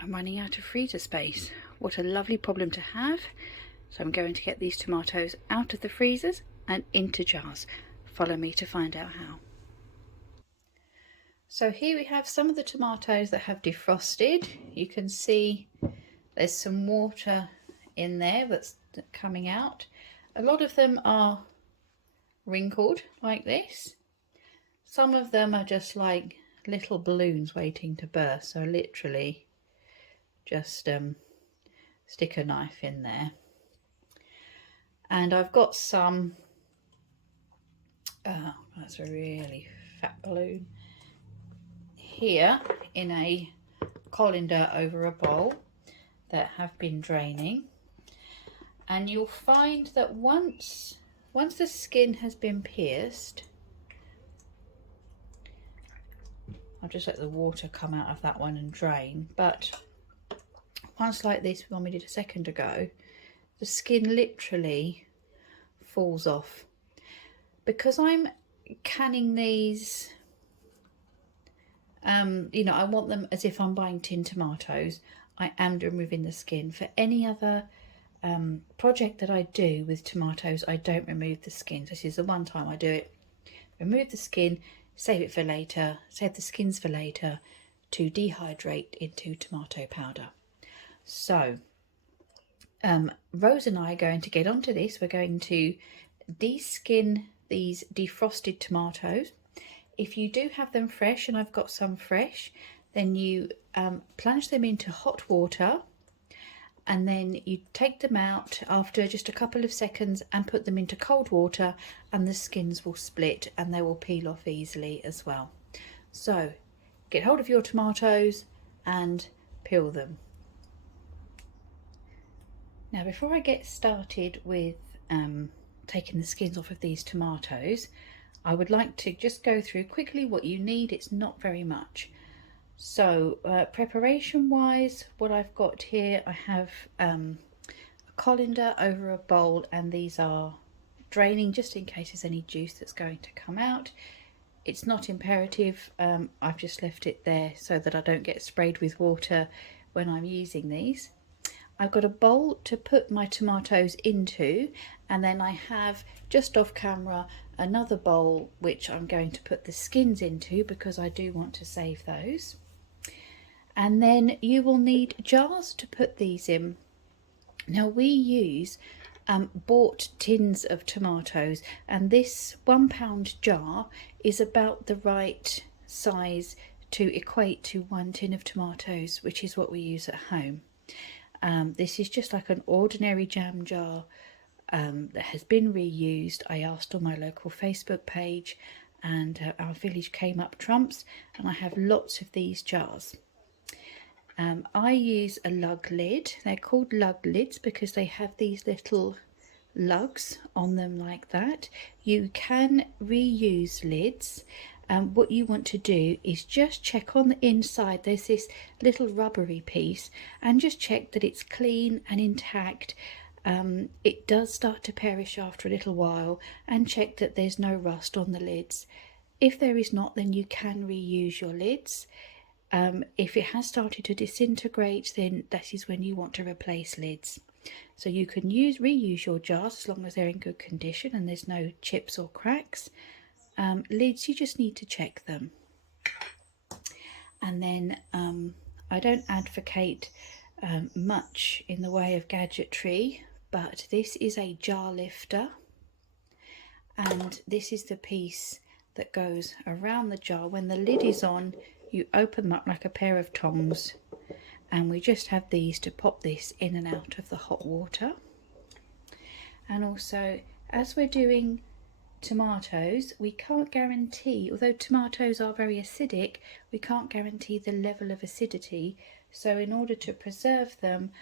I'm running out of freezer space. What a lovely problem to have. So I'm going to get these tomatoes out of the freezers and into jars. Follow me to find out how. So here we have some of the tomatoes that have defrosted. You can see there's some water in there that's coming out. A lot of them are wrinkled like this. Some of them are just like little balloons waiting to burst. So literally just stick a knife in there. And I've got some, that's a really fat balloon, here in a colander over a bowl that have been draining. And you'll find that once the skin has been pierced, I'll just let the water come out of that one and drain, but once like this one we did a second ago, the skin literally falls off. Because I'm canning these, you know, I want them as if I'm buying tin tomatoes. I am removing the skin. For any other project that I do with tomatoes, I don't remove the skin. This is the one time I do it. Remove the skin, save it for later, save the skins for later to dehydrate into tomato powder. So Rose and I are going to get onto this. We're going to de-skin these defrosted tomatoes. If you do have them fresh, and I've got some fresh, then you plunge them into hot water, and then you take them out after just a couple of seconds and put them into cold water, and the skins will split and they will peel off easily as well. So get hold of your tomatoes and peel them. Now before I get started with taking the skins off of these tomatoes, I would like to just go through quickly what you need. It's not very much. So preparation wise, what I've got here, I have a colander over a bowl, and these are draining just in case there's any juice that's going to come out. It's not imperative. I've just left it there so that I don't get sprayed with water when I'm using these. I've got a bowl to put my tomatoes into, and then I have just off camera another bowl which I'm going to put the skins into because I do want to save those. And then you will need jars to put these in. Now we use bought tins of tomatoes, and this £1 jar is about the right size to equate to 1 tin of tomatoes, which is what we use at home. This is just like an ordinary jam jar that has been reused. I asked on my local Facebook page, and our village came up trumps, and I have lots of these jars. I use a lug lid. They're called lug lids because they have these little lugs on them like that. You can reuse lids. What you want to do is just check on the inside. There's this little rubbery piece, and just check that it's clean and intact. It does start to perish after a little while, and check that there's no rust on the lids. If there is not, then you can reuse your lids. If it has started to disintegrate, then that is when you want to replace lids. So you can reuse your jars as long as they're in good condition and there's no chips or cracks. Lids, you just need to check them. And then I don't advocate much in the way of gadgetry, but this is a jar lifter, and this is the piece that goes around the jar. When the lid is on, you open them up like a pair of tongs, and we just have these to pop this in and out of the hot water. And also, as we're doing tomatoes, we can't guarantee, although tomatoes are very acidic, we can't guarantee the level of acidity. So in order to preserve them,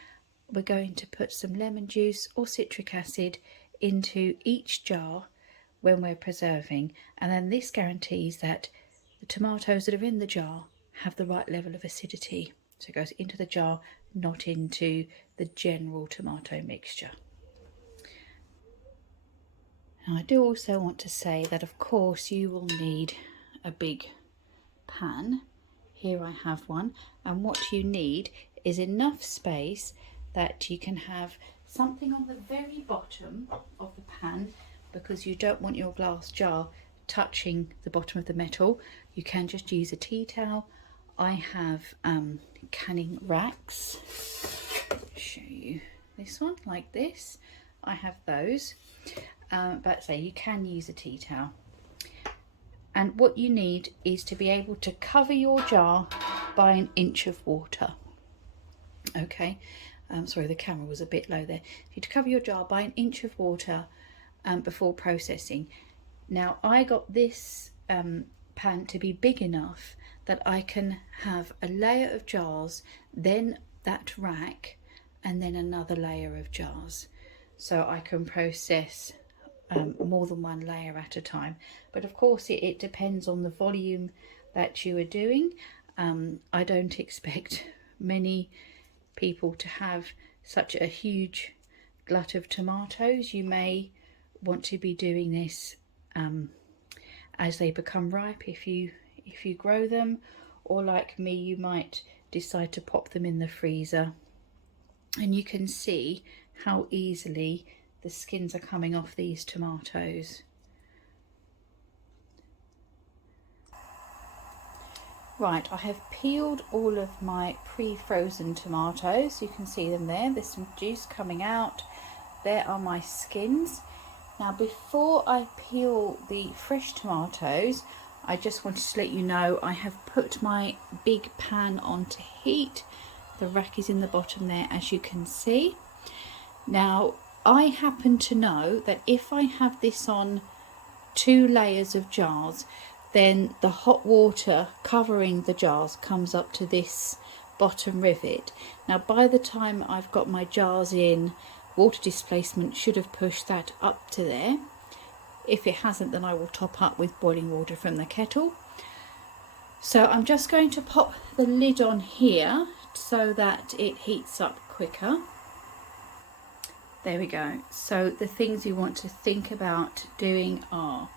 we're going to put some lemon juice or citric acid into each jar when we're preserving, and then this guarantees that the tomatoes that are in the jar have the right level of acidity. So it goes into the jar, not into the general tomato mixture. Now I do also want to say that of course you will need a big pan. Here I have one, and what you need is enough space that you can have something on the very bottom of the pan, because you don't want your glass jar touching the bottom of the metal. You can just use a tea towel. I have canning racks. Show you this one like this. I have those, but say you can use a tea towel. And what you need is to be able to cover your jar by 1 inch of water. Okay, sorry, the camera was a bit low there. You to cover your jar by 1 inch of water before processing. Now I got this pan to be big enough that I can have a layer of jars, then that rack, and then another layer of jars. So I can process more than one layer at a time. But of course it depends on the volume that you are doing. I don't expect many people to have such a huge glut of tomatoes. You may want to be doing this as they become ripe, if you grow them, or like me, you might decide to pop them in the freezer. And you can see how easily the skins are coming off these tomatoes. Right, I have peeled all of my pre-frozen tomatoes. You can see them there. There's some juice coming out. There are my skins. Now before I peel the fresh tomatoes, I just wanted to let you know I have put my big pan on to heat. The rack is in the bottom there, as you can see. Now I happen to know that if I have this on 2 layers of jars, then the hot water covering the jars comes up to this bottom rivet. Now by the time I've got my jars in, water displacement should have pushed that up to there. If it hasn't, then I will top up with boiling water from the kettle. So I'm just going to pop the lid on here so that it heats up quicker. There we go. So the things you want to think about doing are,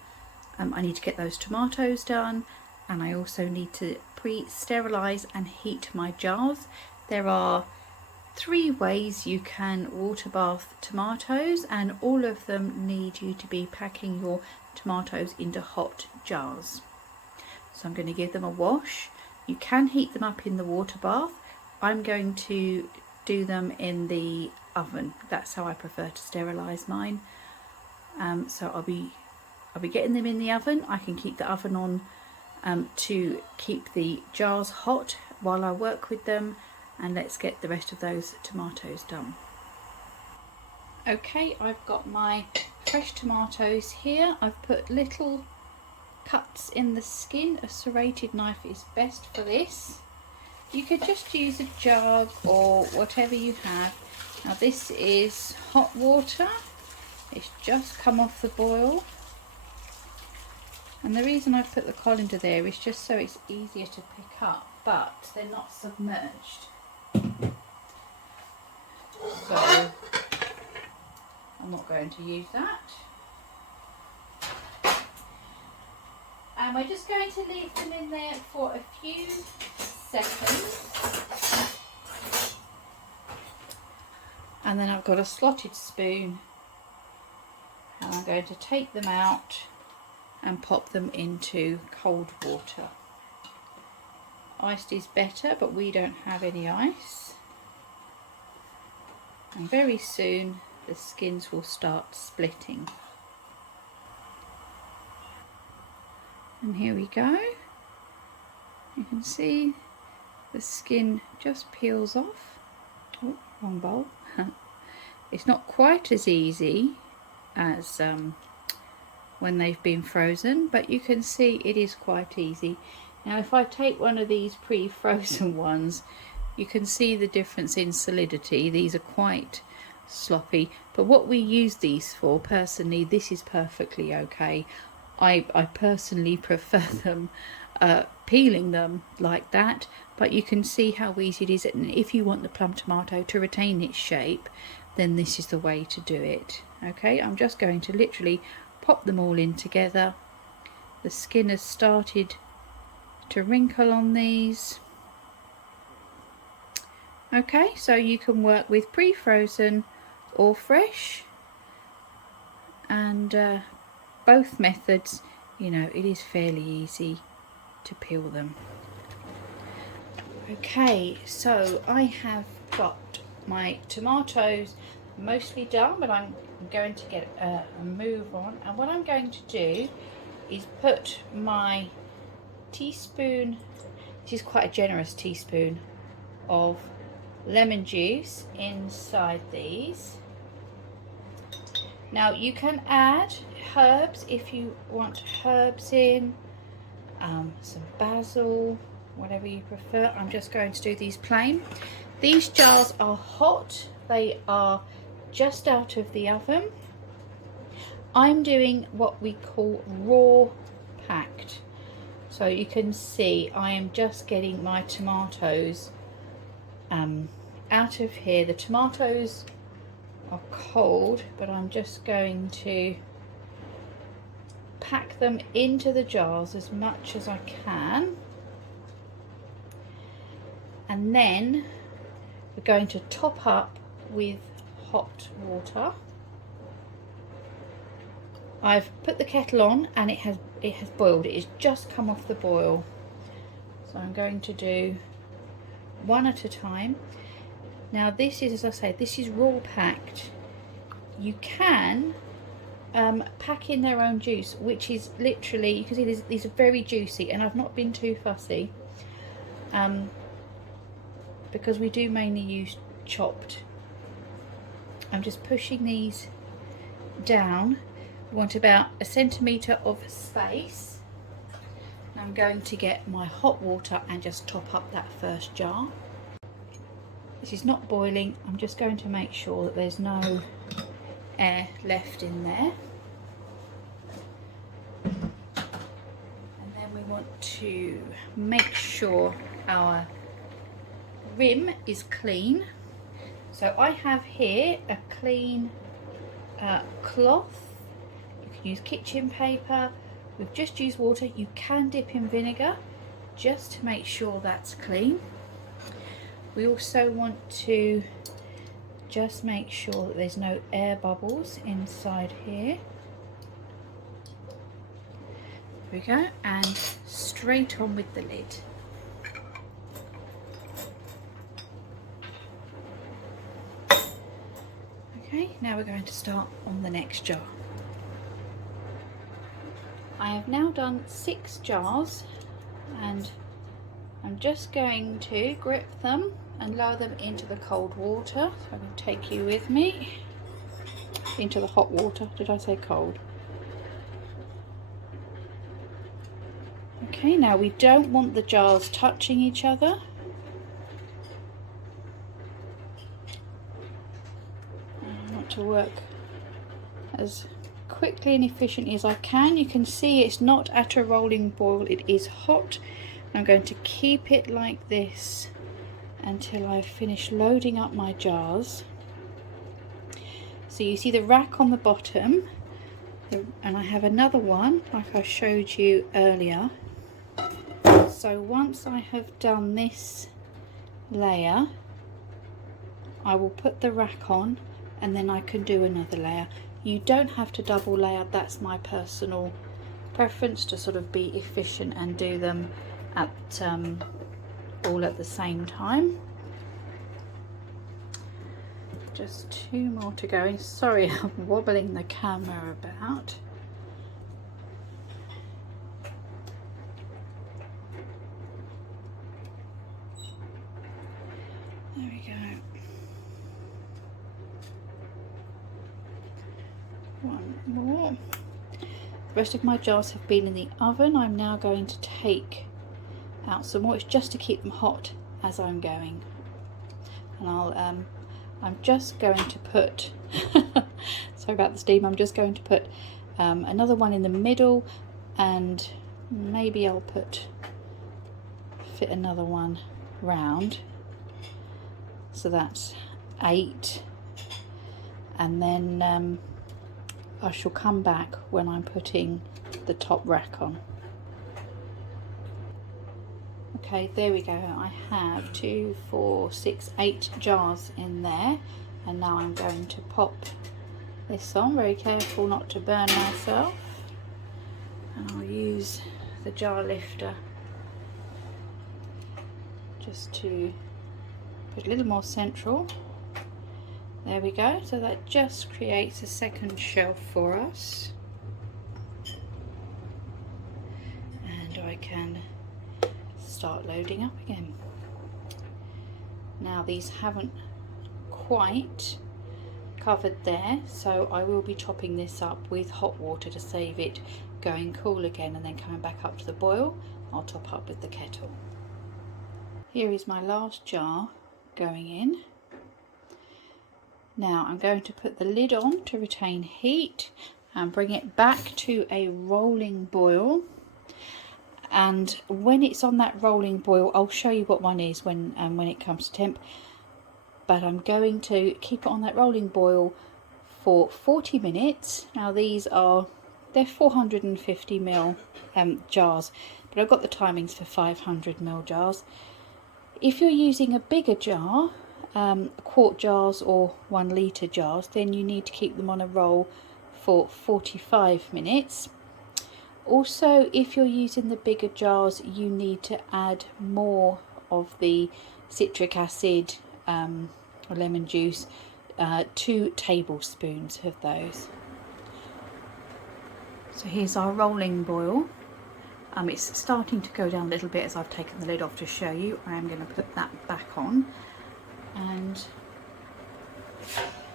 I need to get those tomatoes done, and I also need to pre-sterilize and heat my jars. There are 3 ways you can water bath tomatoes, and all of them need you to be packing your tomatoes into hot jars. So I'm going to give them a wash. You can heat them up in the water bath. I'm going to do them in the oven. That's how I prefer to sterilize mine. So I'll be getting them in the oven. I can keep the oven on to keep the jars hot while I work with them, and let's get the rest of those tomatoes done. Okay, I've got my fresh tomatoes here. I've put little cuts in the skin. A serrated knife is best for this. You could just use a jug or whatever you have. Now this is hot water. It's just come off the boil. And the reason I've put the colander there is just so it's easier to pick up, but they're not submerged. So I'm not going to use that. And we're just going to leave them in there for a few seconds. And then I've got a slotted spoon, and I'm going to take them out and pop them into cold water. Iced is better, but we don't have any ice. And very soon the skins will start splitting. And here we go. You can see the skin just peels off. Oh, wrong bowl. It's not quite as easy as when they've been frozen, but you can see it is quite easy. Now if I take one of these pre-frozen ones, you can see the difference in solidity. These are quite sloppy, but what we use these for, personally, this is perfectly okay. I personally prefer them peeling them like that, but you can see how easy it is. And if you want the plum tomato to retain its shape, then this is the way to do it. Okay, I'm just going to literally pop them all in together. The skin has started to wrinkle on these, Okay, so you can work with pre-frozen or fresh, and both methods, you know, it is fairly easy to peel them. Okay, so I have got my tomatoes mostly done, but I'm going to get a move on, and what I'm going to do is put my teaspoon, this is quite a generous teaspoon, of lemon juice inside these. Now you can add herbs if you want herbs in, some basil, whatever you prefer. I'm just going to do these plain. These jars are hot, they are just out of the oven. I'm doing what we call raw packed. So you can see I am just getting my tomatoes out of here. The tomatoes are cold, but I'm just going to pack them into the jars as much as I can, and then we're going to top up with hot water. I've put the kettle on and it has boiled. It has just come off the boil, so I'm going to do one at a time. Now this is, as I say, this is raw packed. You can pack in their own juice, which is literally, you can see these are very juicy, and I've not been too fussy because we do mainly use chopped. I'm just pushing these down. We want about 1 centimetre of space. I'm going to get my hot water and just top up that first jar. This is not boiling. I'm just going to make sure that there's no air left in there. And then we want to make sure our rim is clean. So I have here a clean cloth. You can use kitchen paper. We've just used water. You can dip in vinegar just to make sure that's clean. We also want to just make sure that there's no air bubbles inside here. There we go, and straight on with the lid. Okay, now we're going to start on the next jar. I have now done 6 jars, and I'm just going to grip them and lower them into the cold water. So I'm going to take you with me into the hot water. Did I say cold? Okay, now we don't want the jars touching each other. I want to work as quickly and efficiently as I can. You can see it's not at a rolling boil, it is hot. I'm going to keep it like this until I finish loading up my jars. So you see the rack on the bottom, and I have another one like I showed you earlier. So once I have done this layer, I will put the rack on, and then I can do another layer. You don't have to double layer, that's my personal preference, to sort of be efficient and do them at all at the same time. Just 2 more to go. Sorry, I'm wobbling the camera about. There we go. One more. The rest of my jars have been in the oven. I'm now going to take out some more. It's just to keep them hot as I'm going. And I'm just going to put sorry about the steam. I'm just going to put another one in the middle, and maybe I'll fit another one round. So that's 8, and then I shall come back when I'm putting the top rack on. Okay, there we go. I have 2, 4, 6, 8 jars in there, and now I'm going to pop this on. Very careful not to burn myself, and I'll use the jar lifter just to put a little more central. There we go. So that just creates a second shelf for us, and I can start loading up again. Now these haven't quite covered there, so I will be topping this up with hot water to save it going cool again, and then coming back up to the boil I'll top up with the kettle. Here is my last jar going in. Now I'm going to put the lid on to retain heat and bring it back to a rolling boil. And when it's on that rolling boil, I'll show you what one is when it comes to temp. But I'm going to keep it on that rolling boil for 40 minutes. Now they're 450ml jars, but I've got the timings for 500ml jars. If you're using a bigger jar, quart jars or 1 litre jars, then you need to keep them on a roll for 45 minutes. Also, if you're using the bigger jars, you need to add more of the citric acid or lemon juice, 2 tablespoons of those. So here's our rolling boil. It's starting to go down a little bit as I've taken the lid off to show you. I am going to put that back on, and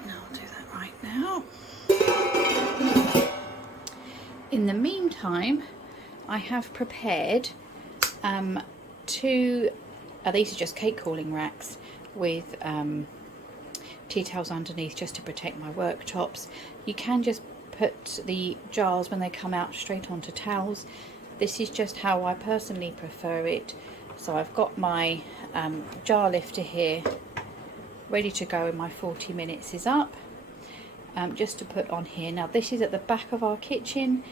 I'll do that right now. In the meantime, I have prepared 2, these are just cake cooling racks with tea towels underneath just to protect my worktops. You can just put the jars when they come out straight onto towels. This is just how I personally prefer it. So I've got my jar lifter here ready to go, and my 40 minutes is up. Just to put on here. Now this is at the back of our kitchen,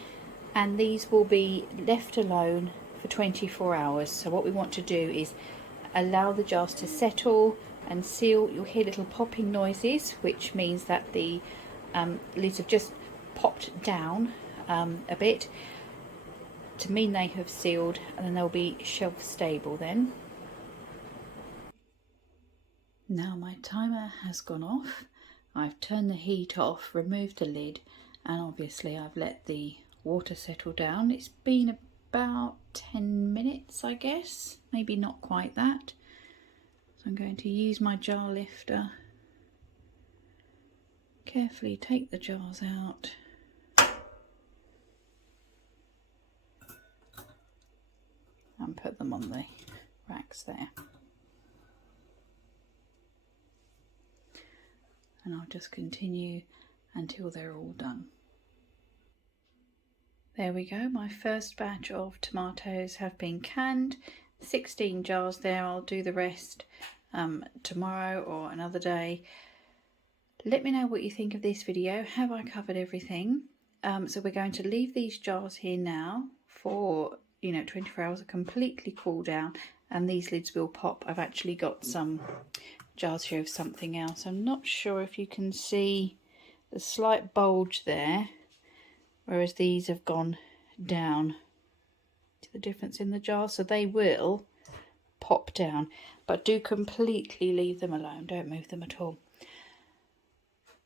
and these will be left alone for 24 hours. So what we want to do is allow the jars to settle and seal. You'll hear little popping noises, which means that the lids have just popped down a bit, to mean they have sealed, and then they'll be shelf stable then. Now my timer has gone off. I've turned the heat off, removed the lid, and obviously I've let the water settle down. It's been about 10 minutes, I guess, maybe not quite that. So I'm going to use my jar lifter, carefully take the jars out, and put them on the racks there. And I'll just continue until they're all done. There we go, my first batch of tomatoes have been canned. 16 jars there. I'll do the rest tomorrow or another day. Let me know what you think of this video. Have I covered everything? So we're going to leave these jars here now for 24 hours to completely cool down, and these lids will pop. I've actually got some jars here of something else. I'm not sure if you can see the slight bulge there, whereas these have gone down. See the difference in the jar? So they will pop down, but do completely leave them alone. Don't move them at all.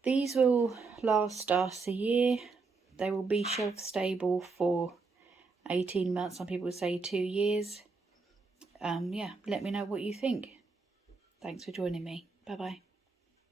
These will last us a year. They will be shelf stable for 18 months. Some people say 2 years. Yeah, let me know what you think. Thanks for joining me. Bye bye.